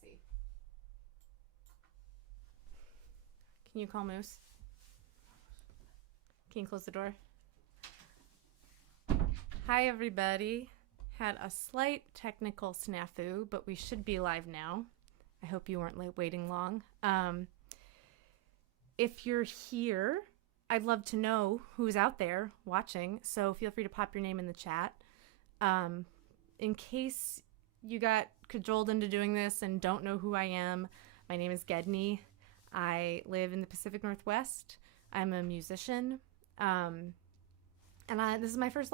see. Can you call Moose? Can you close the door? Hi, everybody. Had a slight technical snafu, but we should be live now. I hope you weren't waiting long. If you're here, I'd love to know who's out there watching, so feel free to pop your name in the chat. In case you got cajoled into doing this and don't know who I am, my name is Gedney. I live in the Pacific Northwest. I'm a musician, and this is my first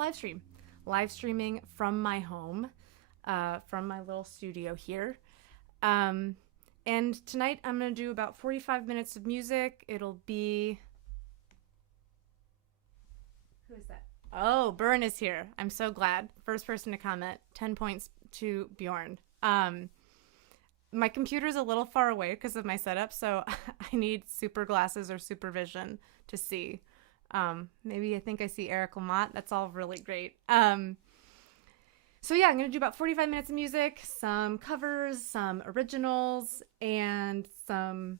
live streaming from my home, from my little studio here. And tonight I'm going to do about 45 minutes of music. It'll be... Who is that? Oh, Byrne is here. I'm so glad. First person to comment. 10 points to Bjorn. My computer's a little far away because of my setup, so I need super glasses or supervision to see. Maybe I think I see Eric Lamont. That's all really great. So yeah, I'm going to do about 45 minutes of music, some covers, some originals, and some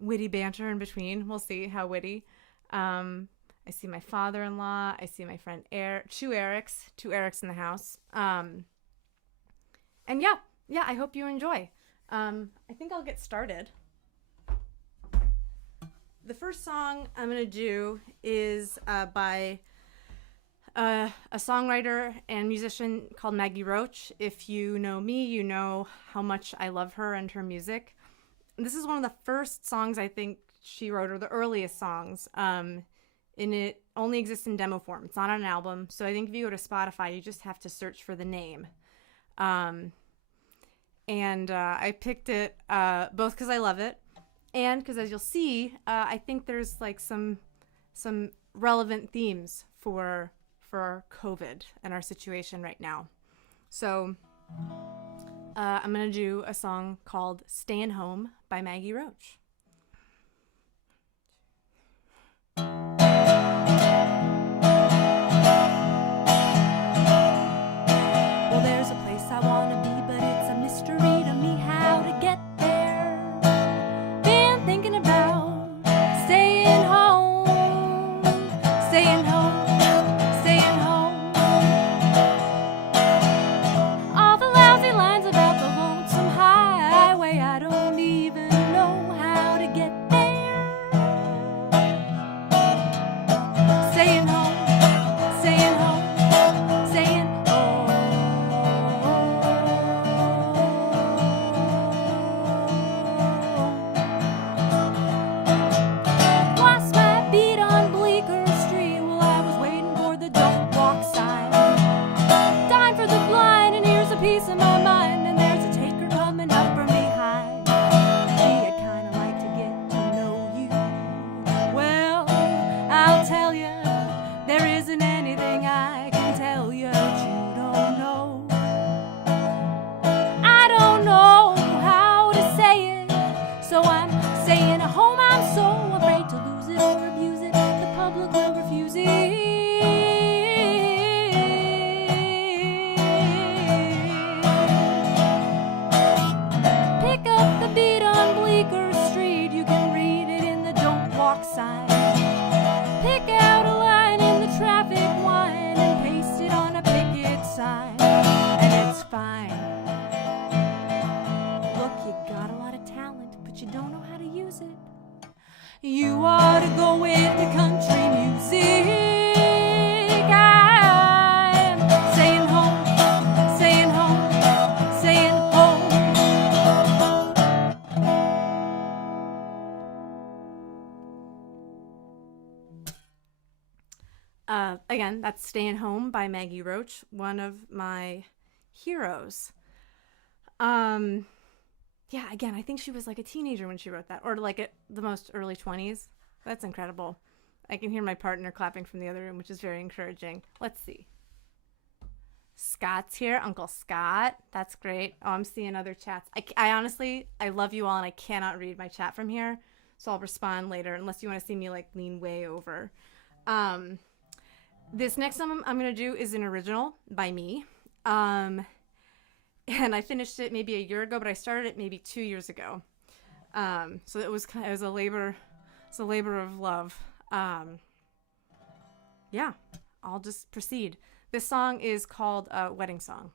witty banter in between. We'll see how witty. I see my father-in-law. I see my friend Eric. Two Erics in the house. And yeah, I hope you enjoy. I think I'll get started. The first song I'm going to do is by a songwriter and musician called Maggie Roach. If you know me, you know how much I love her and her music. This is one of the first songs I think she wrote, or the earliest songs. And it only exists in demo form. It's not on an album. So I think if you go to Spotify, you just have to search for the name. And I picked it both because I love it, and because, as you'll see, I think there's like some relevant themes for COVID and our situation right now. So I'm gonna do a song called "Stayin' Home" by Maggie Roach. Well, there's a place I wanna be, but it's a mystery to me how to get there. Been thinking about staying home, staying home, staying home. All the lousy lines about the lonesome highway, I don't even know how to get there. Staying home, staying home, staying home. Lost my beat on Bleecker Street while I was waiting for the don't walk sign. Dying for the blind, and here's a piece of my mind, and there's a taker coming up from behind. Gee, I'd kinda like to get to know you. Well, I'll tell you, there isn't anything I can tell you that you don't know. I don't know how to say it, so I'm staying at home. I'm so afraid to lose it or abuse it. The public will refuse it. Pick up the beat on Bleecker Street. You can read it in the don't walk sign. Pick out a line in the traffic wine and paste it on a picket sign, and it's fine. Look, you got a lot of talent, but you don't know how to use it. You ought to go into country music. I'm staying home, staying home, staying home. Again, that's "Stayin' Home" by Maggie Roach, one of my heroes. Yeah, again, I think she was like a teenager when she wrote that, or like at the most early 20s. That's incredible. I can hear my partner clapping from the other room, which is very encouraging. Let's see. Scott's here, Uncle Scott. That's great. Oh, I'm seeing other chats. I honestly, I love you all, and I cannot read my chat from here, so I'll respond later, unless you want to see me like lean way over. This next song I'm going to do is an original by me. and I finished it maybe a year ago, but I started it maybe 2 years ago. So it was a labor of love. Yeah, I'll just proceed. This song is called Wedding Song.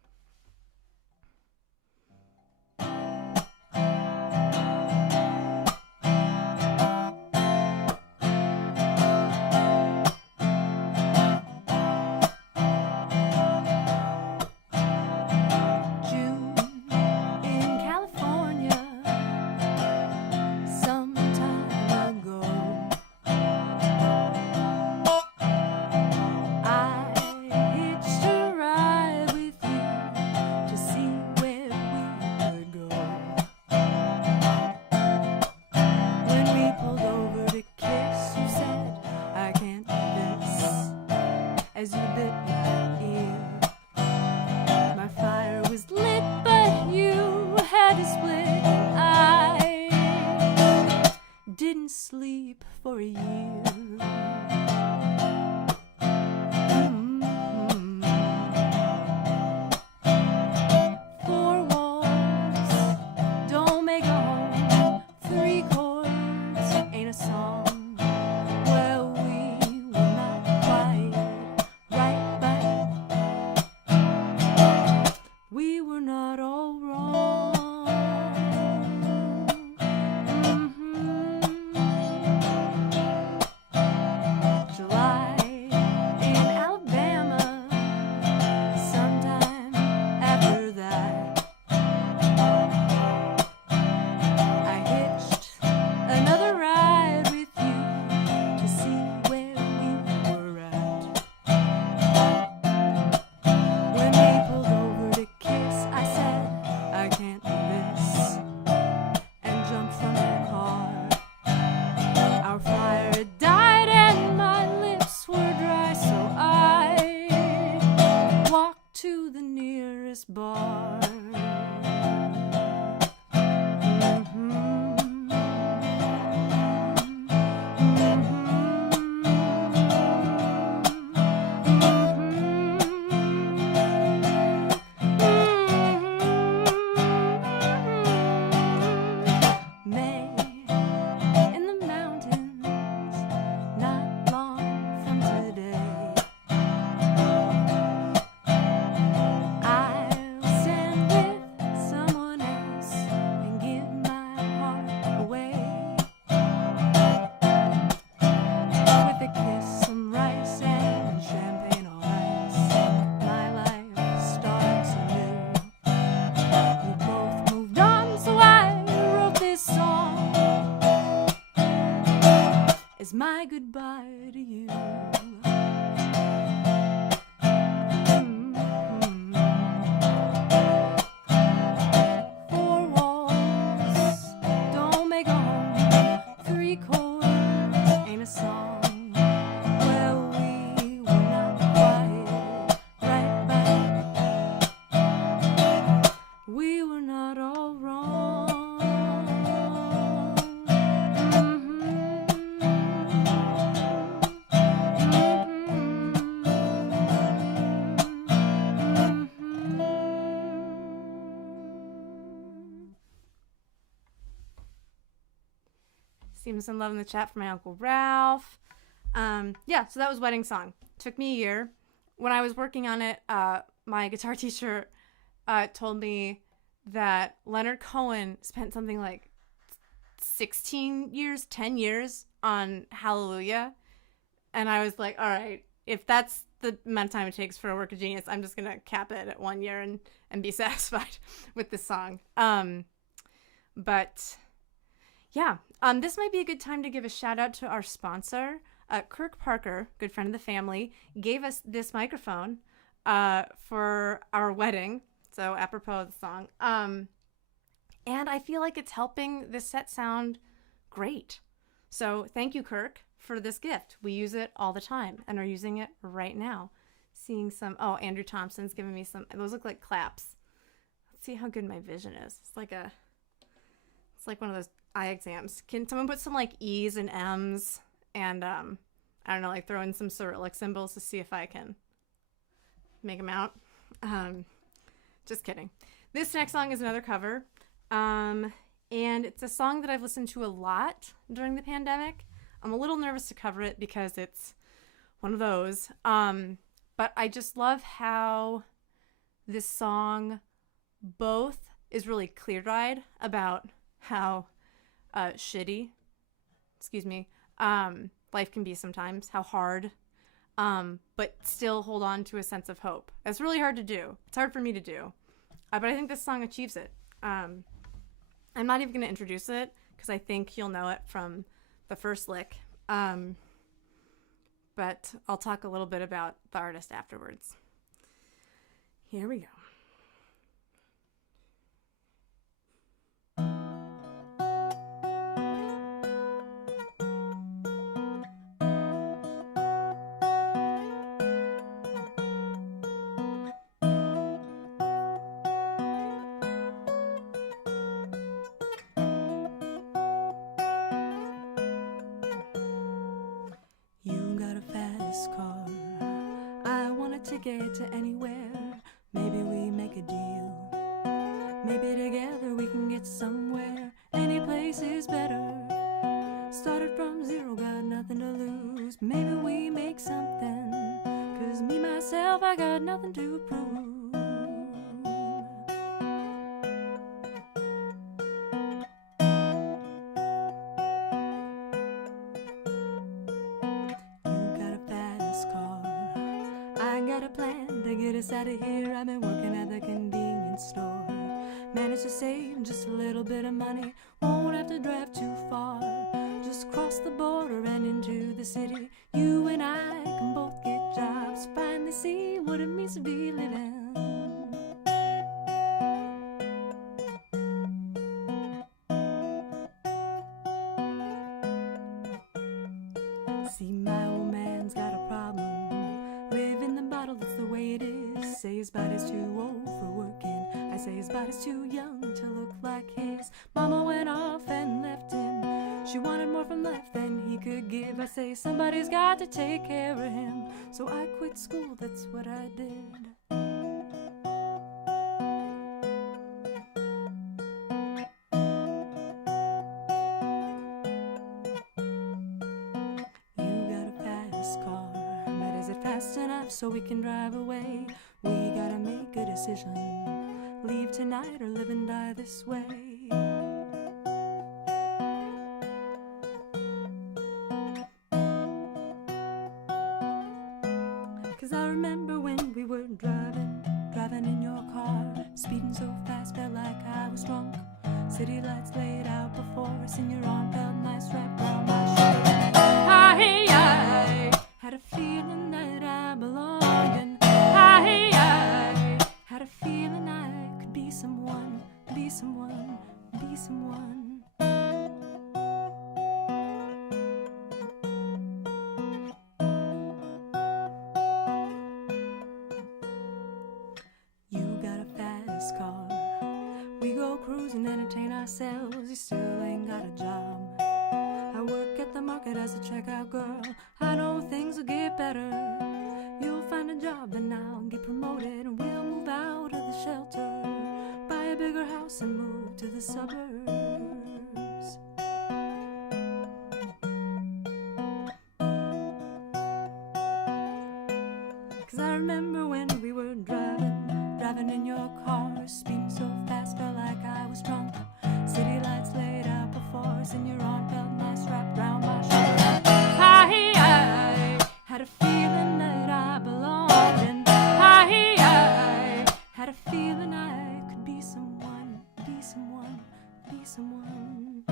As you bit my ear, my fire was lit, but you had to split. I didn't sleep for a year. Four walls don't make a home. 3 chords ain't a song. Bar. Is my goodbye to you. Four walls don't make a home. 3 chords ain't a song. Well, we were not quite right, but we were not all wrong. Seems some love in the chat from my Uncle Ralph. Yeah, so that was Wedding Song. Took me a year. When I was working on it, my guitar teacher told me that Leonard Cohen spent something like 10 years on Hallelujah. And I was like, all right, if that's the amount of time it takes for a work of genius, I'm just going to cap it at 1 year and be satisfied with this song. But yeah, this might be a good time to give a shout out to our sponsor. Kirk Parker, good friend of the family, gave us this microphone for our wedding. So apropos of the song. And I feel like it's helping this set sound great. So thank you, Kirk, for this gift. We use it all the time and are using it right now. Seeing some, Andrew Thompson's giving me some, those look like claps. Let's see how good my vision is. It's like one of those eye exams. Can someone put some like E's and M's and I don't know, like throw in some Cyrillic symbols to see if I can make them out? Just kidding. This next song is another cover. And it's a song that I've listened to a lot during the pandemic. I'm a little nervous to cover it because it's one of those. But I just love how this song both is really clear-eyed about how shitty, life can be sometimes, how hard, but still hold on to a sense of hope. It's really hard to do. It's hard for me to do. But I think this song achieves it. I'm not even going to introduce it because I think you'll know it from the first lick. But I'll talk a little bit about the artist afterwards. Here we go. Ticket to anywhere, maybe we make a deal. Maybe together we can get somewhere. Any place is better. Started from zero, got nothing to lose. Maybe we make something. 'Cause me, myself, I got nothing to prove. Out of here, I've been working at the convenience store. Managed to save just a little bit of money. Won't have to drive too far. Just cross the border and into the city. You and I can both get jobs. Finally see what it means to be living. See, my old man's got a problem. Live in the bottle, that's the way it is. Say his body's too old for working. I say his body's too young to look like his. Mama went off and left him. She wanted more from life than he could give. I say somebody's got to take care of him. So I quit school, that's what I did. You got a fast car, but is it fast enough so we can drive away? We gotta make a decision. Leave tonight or live and die this way. 'Cause I remember when we were driving in your car. Speeding so fast, felt like I was drunk. City lights laid out before us and your arm felt nice wrapped around my shoulder. I had a feeling that I belonged. Had a feeling I could be someone, be someone, be someone. You got a fast car. We go cruising, entertain ourselves. You still ain't got a job. I work at the market as a checkout girl. I know things will get better. You'll find a job and I'll get promoted and we'll move out of the shelter, buy a bigger house and move to the suburbs. 'Cause I remember when we were driving in your car, speeding so fast, felt like I was drunk. City lights laid out before us and your arm felt nice wrapped around my shoulder. I had a feeling that I belonged, and I had a feeling I could be someone, be someone, be someone.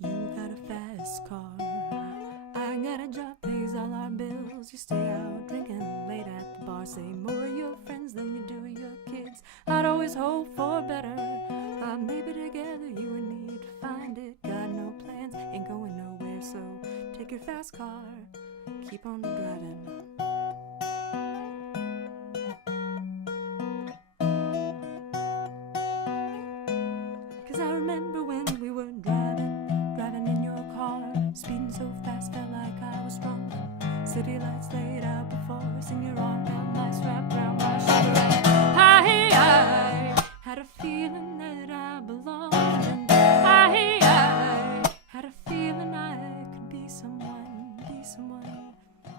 You got a fast car, I got a job, pays all our bills. You stay out drinking late at the bar, say more of your friends than you do your kids. I'd always hope for better. Maybe together you and me to find it. Got no plans, ain't going nowhere, so take your fast car, keep on driving. 'Cause I remember when we were driving in your car, speeding city lights laid out before us, and your arm felt nice wrapped around my shoulder. I had a feeling that I belonged, and I had a feeling I could be someone, be someone,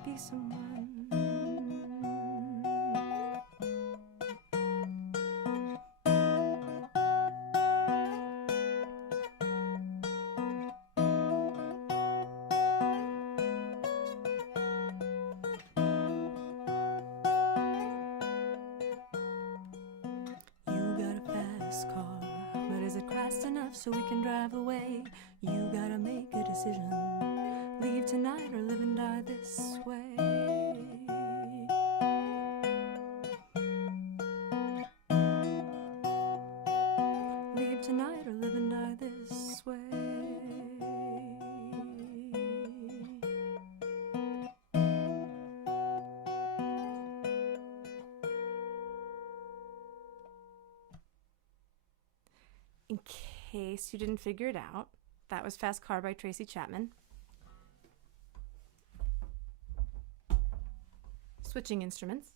be someone. Car, but is it fast enough so we can drive away? You gotta make a decision. Leave tonight or live and die this way. Leave tonight or live and die this way. In case you didn't figure it out, that was Fast Car by Tracy Chapman. Switching instruments.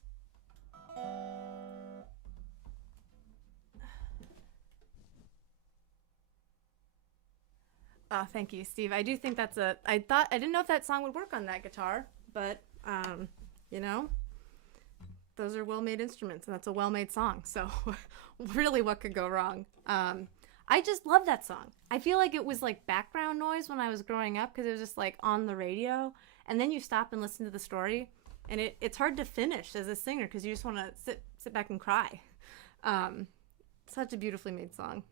Oh, thank you, Steve. I do think that's I didn't know if that song would work on that guitar, but, you know, those are well-made instruments, and that's a well-made song. So really, what could go wrong? I just love that song. I feel like it was like background noise when I was growing up because it was just like on the radio, and then you stop and listen to the story, and it's hard to finish as a singer because you just want to sit back and cry. Such a beautifully made song.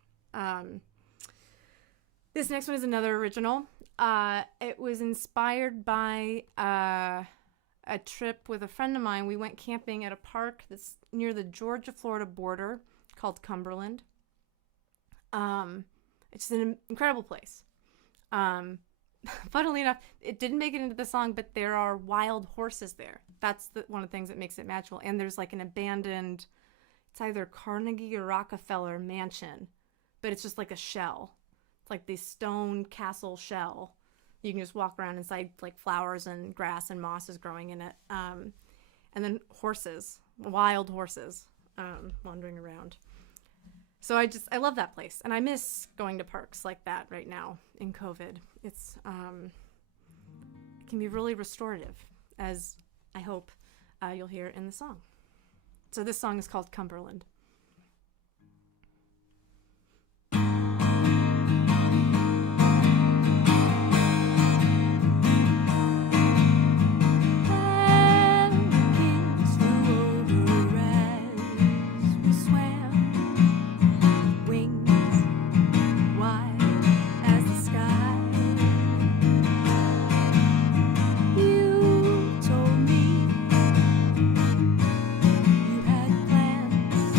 This next one is another original. It was inspired by a trip with a friend of mine. We went camping at a park that's near the Georgia-Florida border called Cumberland. It's an incredible place. Funnily enough, it didn't make it into the song, but there are wild horses there. That's one of the things that makes it magical. And there's like an abandoned, it's either Carnegie or Rockefeller mansion, but it's just like a shell. It's like this stone castle shell. You can just walk around inside, like flowers and grass and moss is growing in it. And then horses, wild horses, wandering around. So I love that place, and I miss going to parks like that right now in COVID. It can be really restorative, as I hope you'll hear in the song. So this song is called Cumberland. You had plans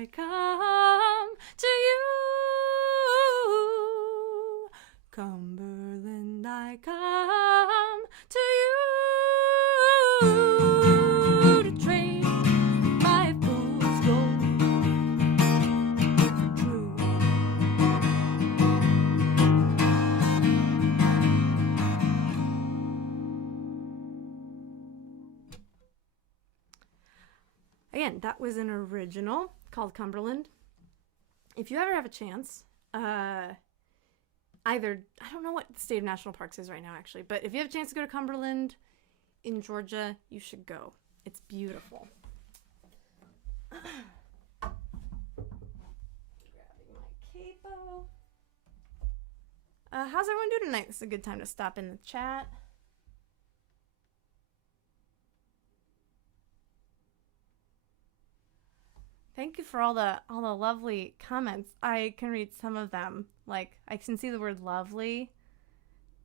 I come to you. Cumberland, I come to you to trade my fool's gold for true. Again, that was an original called Cumberland. If you ever have a chance, either, I don't know what the state of national parks is right now, actually, but if you have a chance to go to Cumberland in Georgia, you should go. It's beautiful. Grabbing my capo. How's everyone doing tonight? This is a good time to stop in the chat. Thank you for all the lovely comments. I can read some of them. Like, I can see the word lovely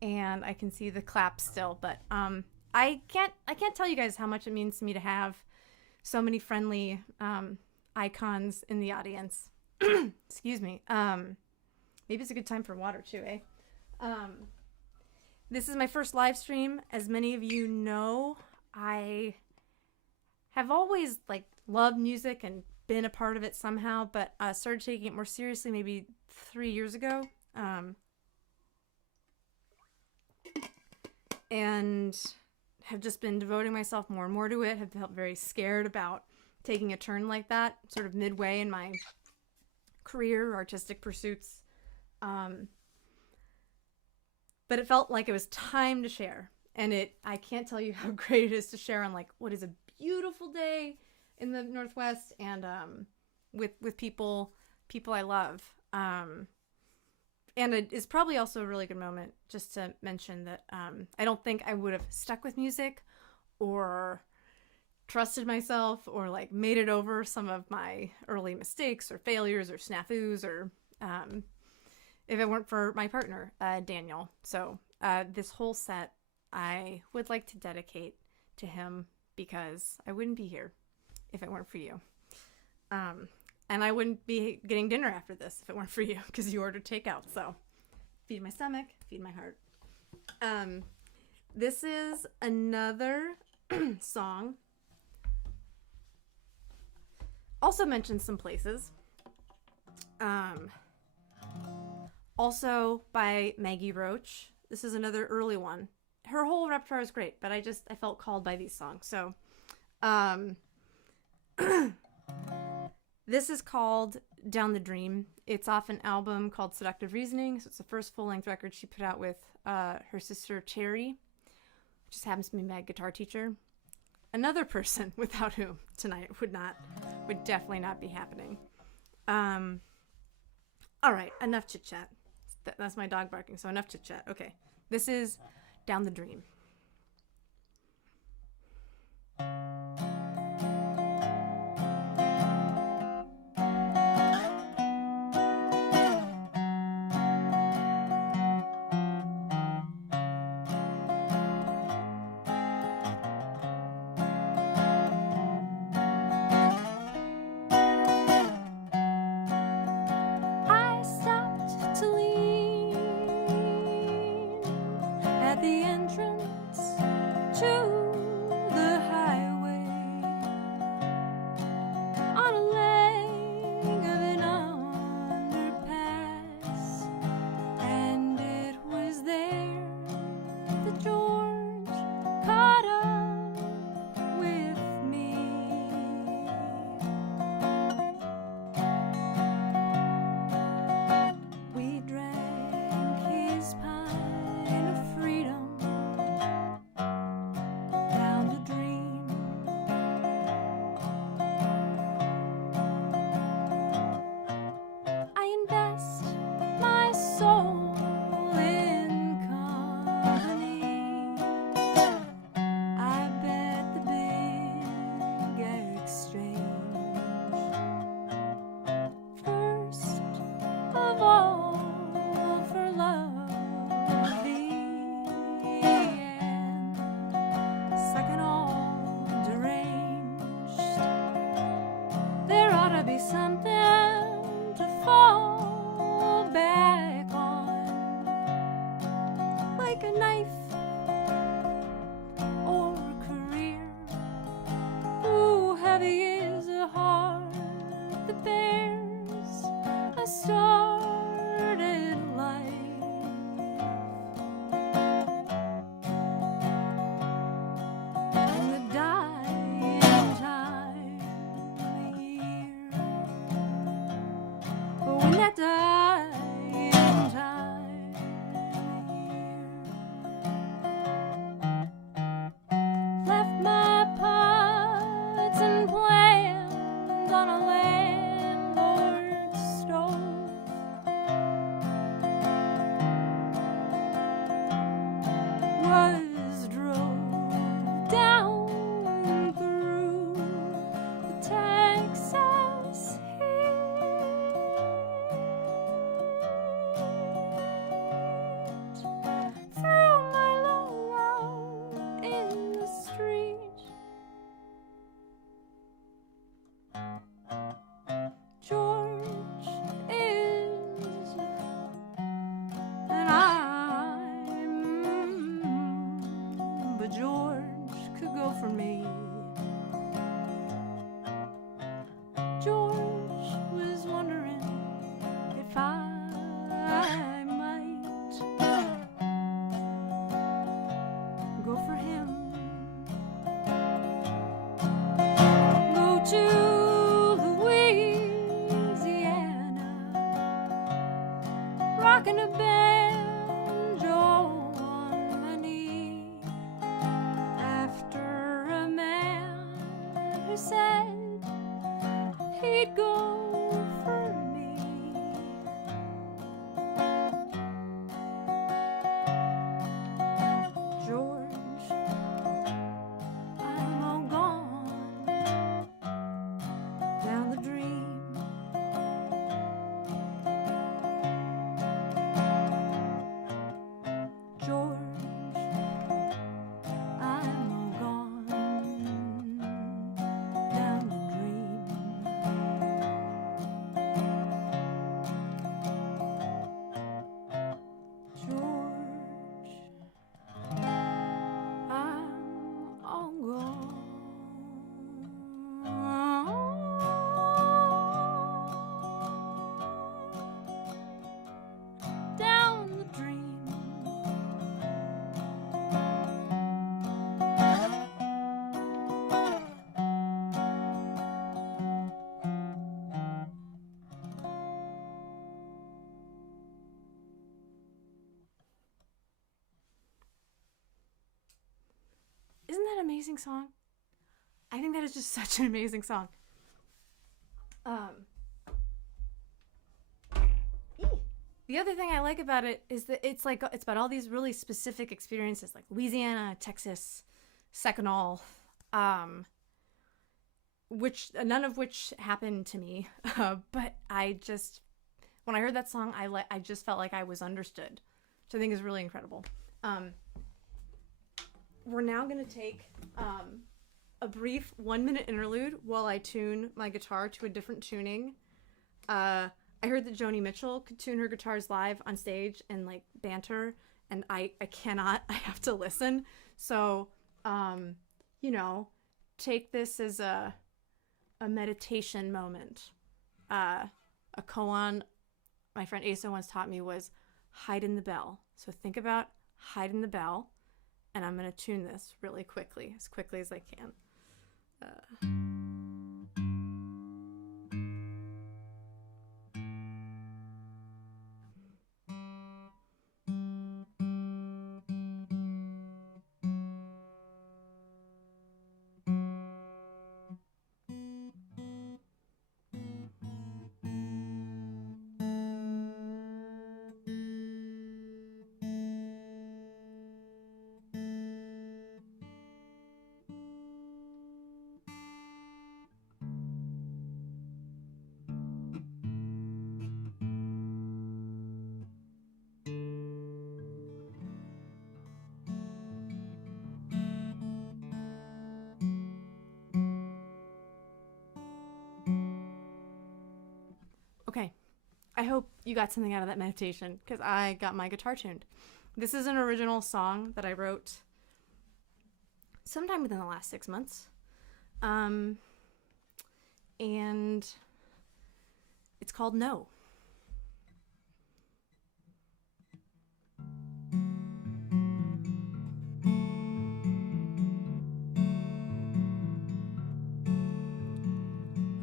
and I can see the clap still, but I can't tell you guys how much it means to me to have so many friendly icons in the audience. Excuse me. Maybe it's a good time for water too, eh? This is my first live stream. As many of you know, I have always loved music and been a part of it somehow, but started taking it more seriously maybe 3 years ago. And have just been devoting myself more and more to it. Have felt very scared about taking a turn like that, sort of midway in my career, artistic pursuits. But it felt like it was time to share. And I can't tell you how great it is to share on what is a beautiful day in the Northwest and with people I love. And it is probably also a really good moment just to mention that I don't think I would have stuck with music or trusted myself or made it over some of my early mistakes or failures or snafus or if it weren't for my partner, Daniel. So this whole set I would like to dedicate to him because I wouldn't be here if it weren't for you. And I wouldn't be getting dinner after this if it weren't for you because you ordered takeout. So feed my stomach, feed my heart. This is another song. Also mentioned some places. Also by Maggie Roach. This is another early one. Her whole repertoire is great, but I felt called by these songs. So this is called Down the Dream. It's off an album called Seductive Reasoning. So it's the first full-length record she put out with her sister Cherry, who just happens to be my guitar teacher. Another person without whom tonight would definitely not be happening. All right, enough chit-chat. That's my dog barking, so enough chit-chat. Okay, this is Down the Dream. something to fall back on, like a knife or a career. Ooh, heavy is a heart that bears a started life. In the dying time of year, but when that dying time of year left my pots and pans on a landlord's stove, was drove down through the Texas heat, threw my load out in the street. George is, and but George could go for me. George was wondering if I might go for him. Go to Louisiana, rocking a banjo on my knee, after a man who said he'd go for me. George, I'm all gone down the dream. George, I'm all gone down the dream. George, I'm all gone down the dream. Isn't that an amazing song? I think that is just such an amazing song. The other thing I like about it is that it's about all these really specific experiences, like Louisiana, Texas, Seconal, which none of which happened to me. But when I heard that song, I just felt like I was understood, which I think is really incredible. We're now going to take a brief 1-minute interlude while I tune my guitar to a different tuning. I heard that Joni Mitchell could tune her guitars live on stage and like banter, and I cannot. I have to listen. So, take this as a meditation moment. A koan my friend Asa once taught me was hide in the bell. So think about hide in the bell, and I'm going to tune this really quickly, as quickly as I can. I hope you got something out of that meditation, because I got my guitar tuned. This is an original song that I wrote sometime within the last 6 months. And it's called No.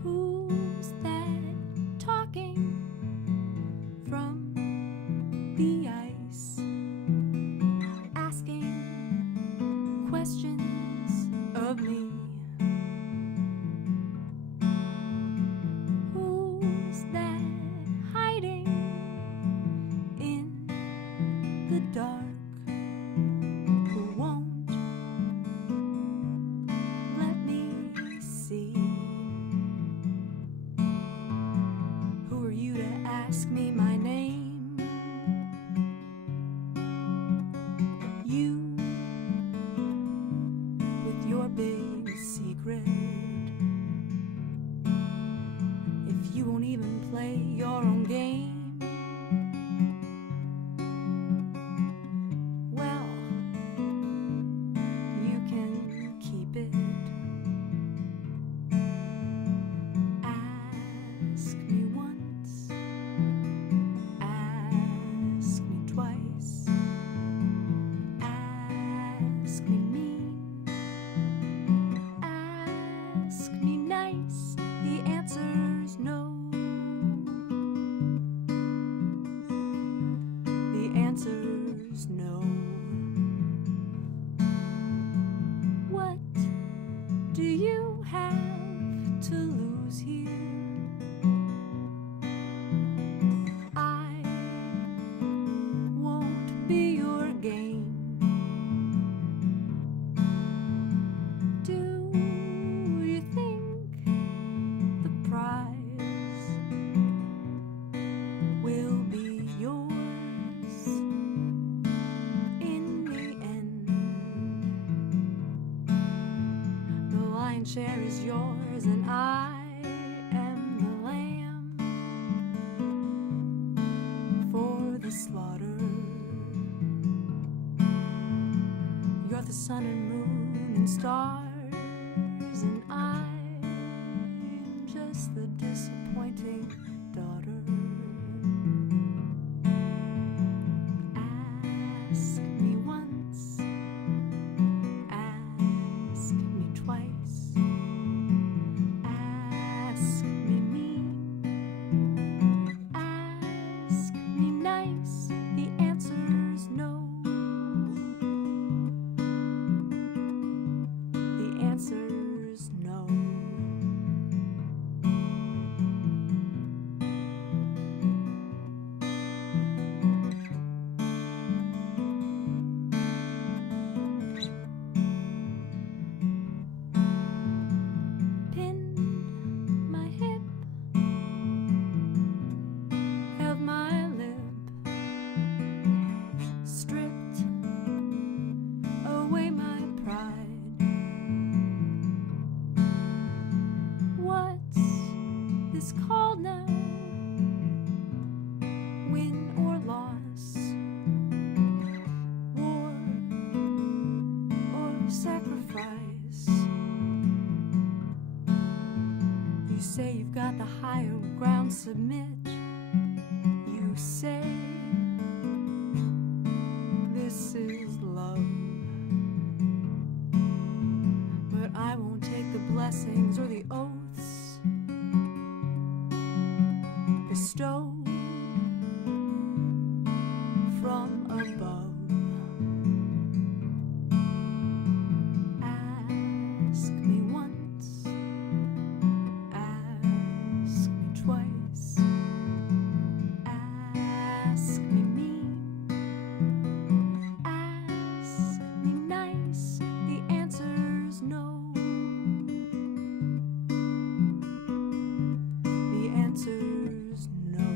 Who's that talking from the ice, asking questions of me? Who's that hiding in the dark, who won't let me see? Who are you to ask me my name? You, with your big secret. If you won't even play your own game, well, you can keep it. Ask me once, ask me twice, ask me mean, ask me nice. The answer's no. The answer's no. What do you have to lose here? I won't be your game. Do you think the prize will be yours in the end? The lion's share is yours, and I am the lamb for the slaughter. You're the sun and moon and stars, and I'm just the disappointing daughter. Ask me once, ask me twice, ask me mean, ask me nice. The answer's no. The answer's no. Pinned my hip, held my lip, stripped away my pride. What's this called now? Win or loss? War or sacrifice? You say you've got the higher ground, submit. You say this is love, but I won't take the blessings or the oaths bestowed from above. Ask me once, ask me twice, ask me mean, ask me nice. The answer's no. The answer's no.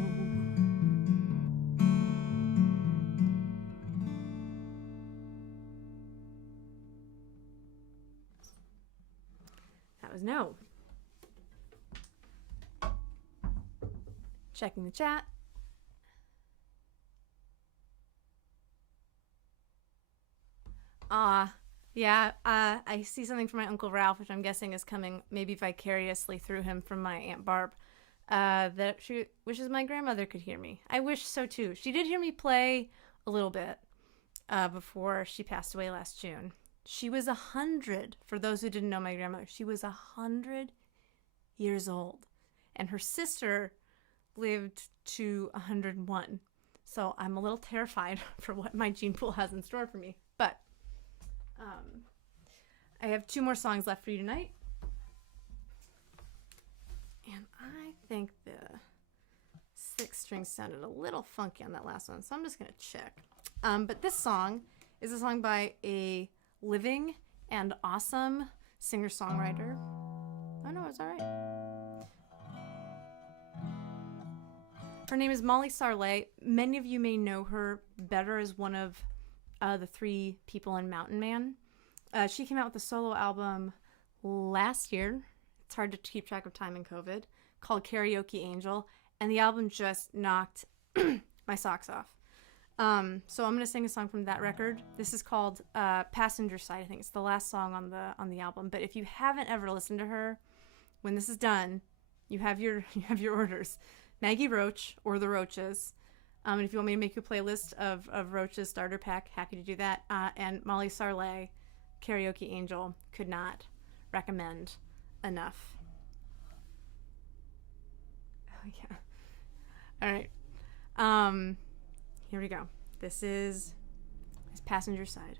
That was no. Checking the chat. Yeah, I see something from my Uncle Ralph, which I'm guessing is coming maybe vicariously through him from my Aunt Barb. That she wishes my grandmother could hear me. I wish so too. She did hear me play a little bit before she passed away last June. She was 100. For those who didn't know my grandmother, she was 100 years old, and her sister lived to 101. So I'm a little terrified for what my gene pool has in store for me. But I have 2 more songs left for you tonight. And I think the 6th string sounded a little funky on that last one, so I'm just going to check. But this song is a song by a living and awesome singer-songwriter. Oh, no, it's all right. Her name is Molly Sarley. Many of you may know her better as one of the 3 people in Mountain Man. She came out with a solo album last year. It's hard to keep track of time in COVID, called Karaoke Angel, and the album just knocked my socks off. So I'm going to sing a song from that record. This is called Passenger Side. I think it's the last song on the album. But if you haven't ever listened to her, when this is done, you have your orders. Maggie Roach or the Roaches. And if you want me to make you a playlist of Roach's starter pack, happy to do that. And Molly Sarley, Karaoke Angel, could not recommend enough. Oh yeah. All right. Here we go. This is Passenger Side.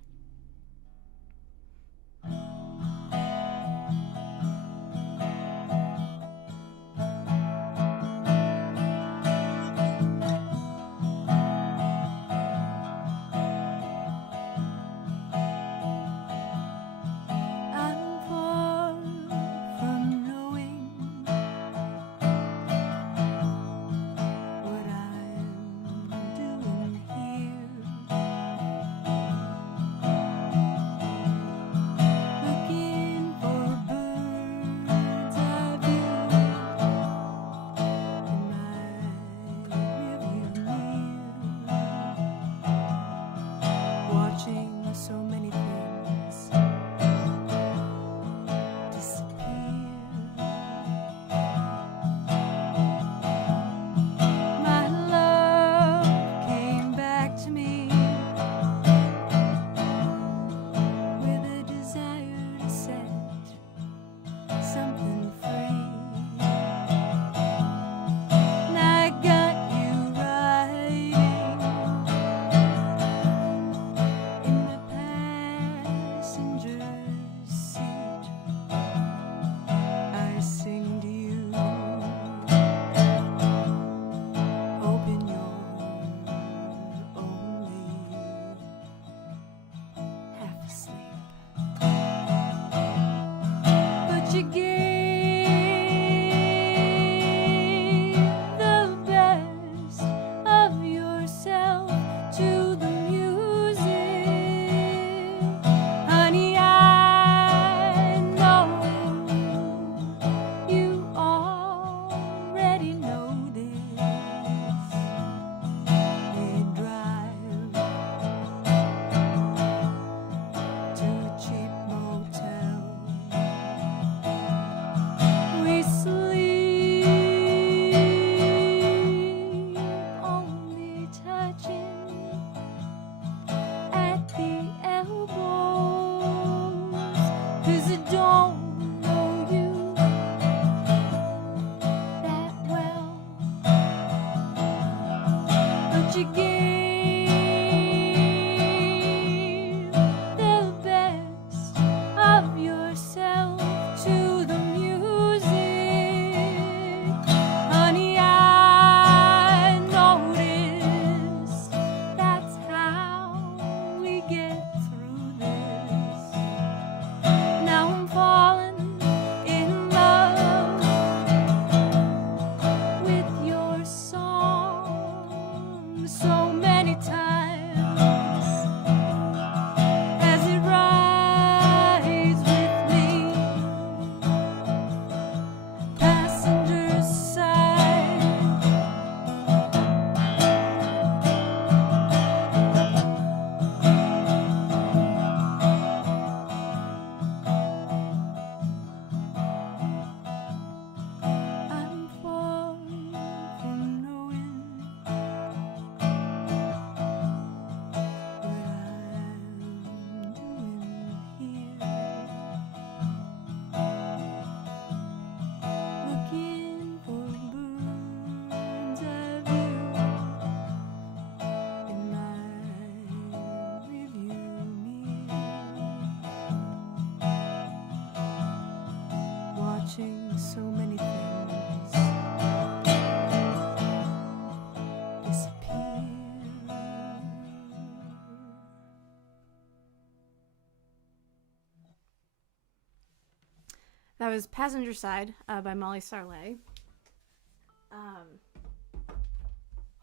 That was Passenger Side by Molly Sarley.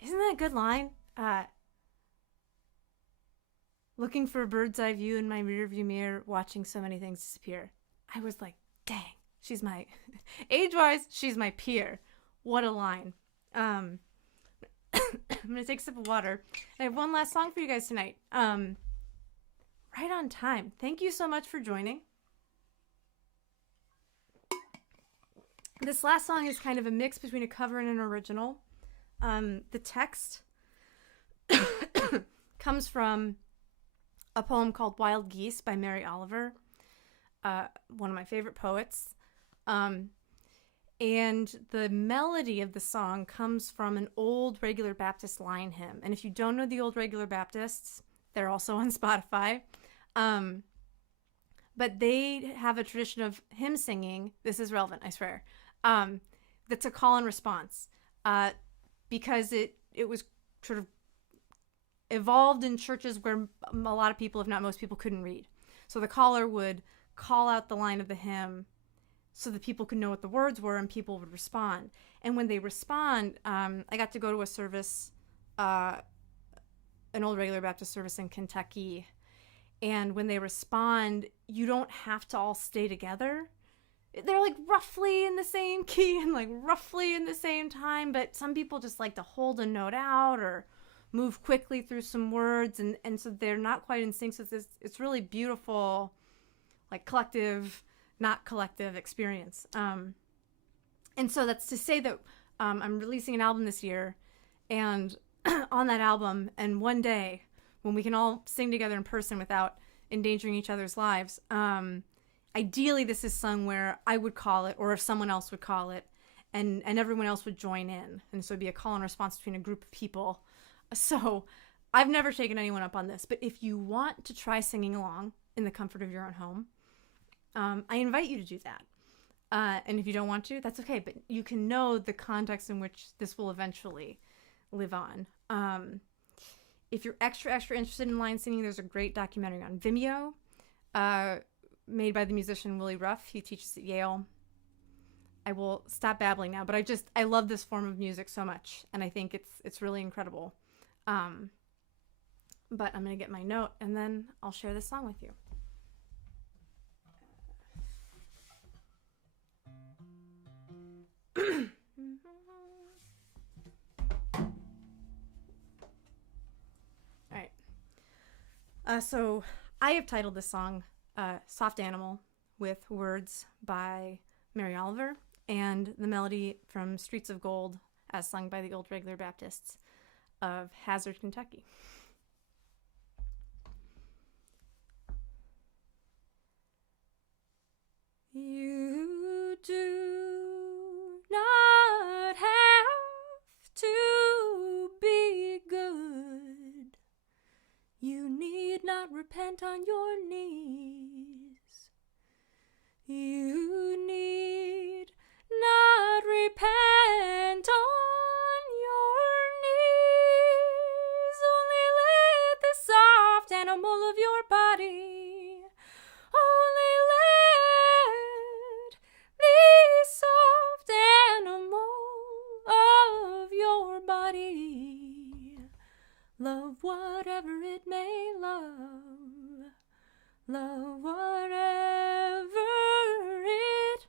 Isn't that a good line? Looking for a bird's eye view in my rearview mirror, watching so many things disappear. I was like, dang, she's my, age-wise, she's my peer. What a line. I'm going to take a sip of water. I have one last song for you guys tonight. Right on time. Thank you so much for joining. This last song is kind of a mix between a cover and an original. The text comes from a poem called Wild Geese by Mary Oliver, one of my favorite poets. And the melody of the song comes from an old Regular Baptist line hymn. And if you don't know the old Regular Baptists, they're also on Spotify. But they have a tradition of hymn singing. This is relevant, I swear. That's a call and response. Because it was sort of evolved in churches where a lot of people, if not most people, couldn't read. So the caller would call out the line of the hymn so that people could know what the words were and people would respond. And when they respond, I got to go to a service, an old Regular Baptist service in Kentucky. And when they respond, you don't have to all stay together. They're like roughly in the same key and like roughly in the same time, but some people just like to hold a note out or move quickly through some words, and so they're not quite in sync. So it's really beautiful, like collective, not collective experience. And so that's to say that I'm releasing an album this year, and on that album, and one day when we can all sing together in person without endangering each other's lives, ideally, this is sung where I would call it, or if someone else would call it, and everyone else would join in. And so it'd be a call and response between a group of people. So I've never taken anyone up on this, but if you want to try singing along in the comfort of your own home, I invite you to do that. And if you don't want to, that's okay, but you can know the context in which this will eventually live on. If you're extra interested in line singing, there's a great documentary on Vimeo, made by the musician Willie Ruff. He teaches at Yale. I will stop babbling now, but I love this form of music so much, and I think it's really incredible. But I'm going to get my note, and then I'll share this song with you. All right. So I have titled this song Soft Animal, with words by Mary Oliver and the melody from Streets of Gold as sung by the old Regular Baptists of Hazard, Kentucky. You do not have to be good. You need not repent on your knees. You need not repent on your knees. Only let the soft animal of your body, only let the soft animal of your body love whatever it may love. Love whatever it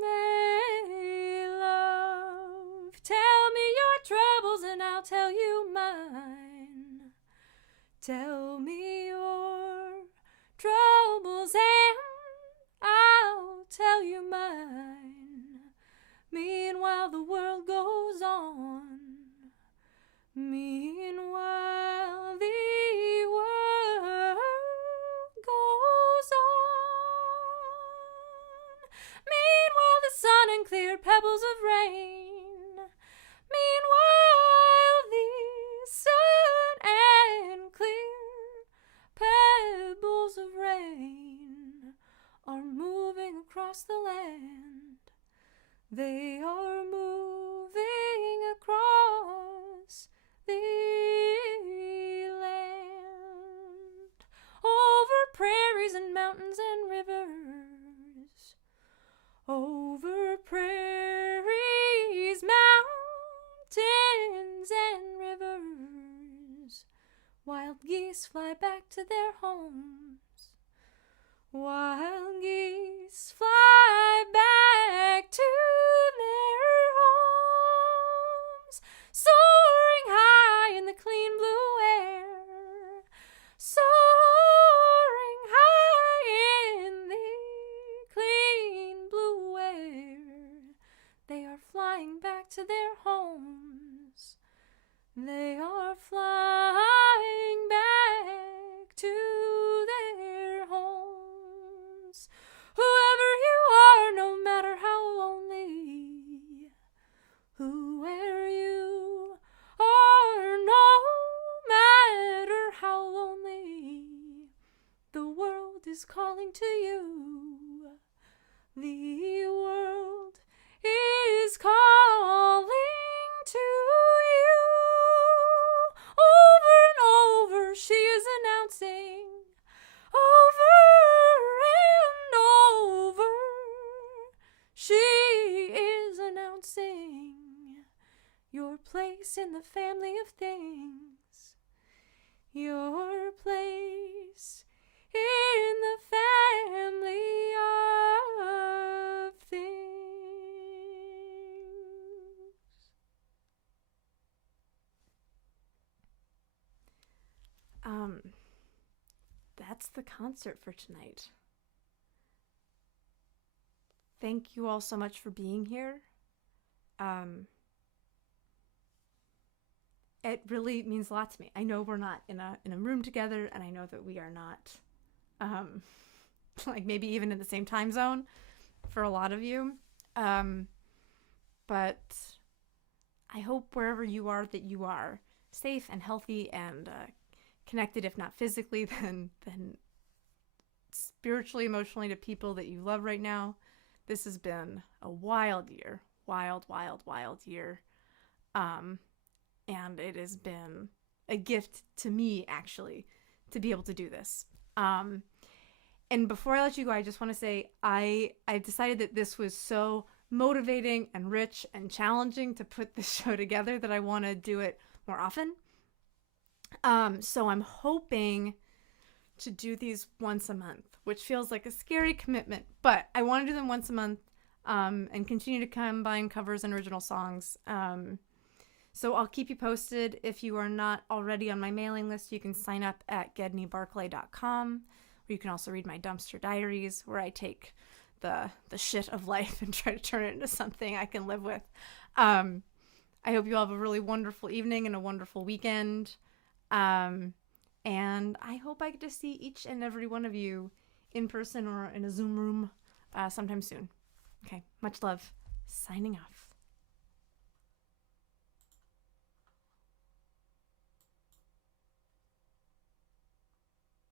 may love. Tell me your troubles and I'll tell you mine. Tell me your troubles and I'll tell you mine. Meanwhile the world goes on. Meanwhile the world goes on. Meanwhile the sun and clear pebbles of rain. Meanwhile the sun and clear pebbles of rain are moving across the land. They are moving across the land, over prairies and mountains and rivers, geese fly back to their homes. Wild geese fly back to their homes, soaring high in the clean blue air, soaring high in the clean blue air. They are flying back to their homes. They are flying back to their homes. Whoever you are, no matter how lonely, whoever you are, no matter how lonely, the world is calling to you. The world is calling to you. Over and over she is announcing, over and over she is announcing your place in the family of things, your place in the family of things. That's the concert for tonight. Thank you all so much for being here. It really means a lot to me. I know we're not in a room together, and I know that we are not like maybe even in the same time zone for a lot of you. But I hope wherever you are that you are safe and healthy and connected, if not physically, then spiritually, emotionally, to people that you love right now. This has been a wild year. Wild year. And it has been a gift to me, actually, to be able to do this. And before I let you go, I just want to say I decided that this was so motivating and rich and challenging to put this show together that I want to do it more often. So I'm hoping to do these once a month, which feels like a scary commitment, but I want to do them once a month, and continue to combine covers and original songs. So I'll keep you posted. If you are not already on my mailing list, you can sign up at gedneybarclay.com, where you can also read my dumpster diaries, where I take the shit of life and try to turn it into something I can live with. I hope you all have a really wonderful evening and a wonderful weekend. And I hope I get to see each and every one of you in person or in a Zoom room sometime soon. Okay, much love. Signing off.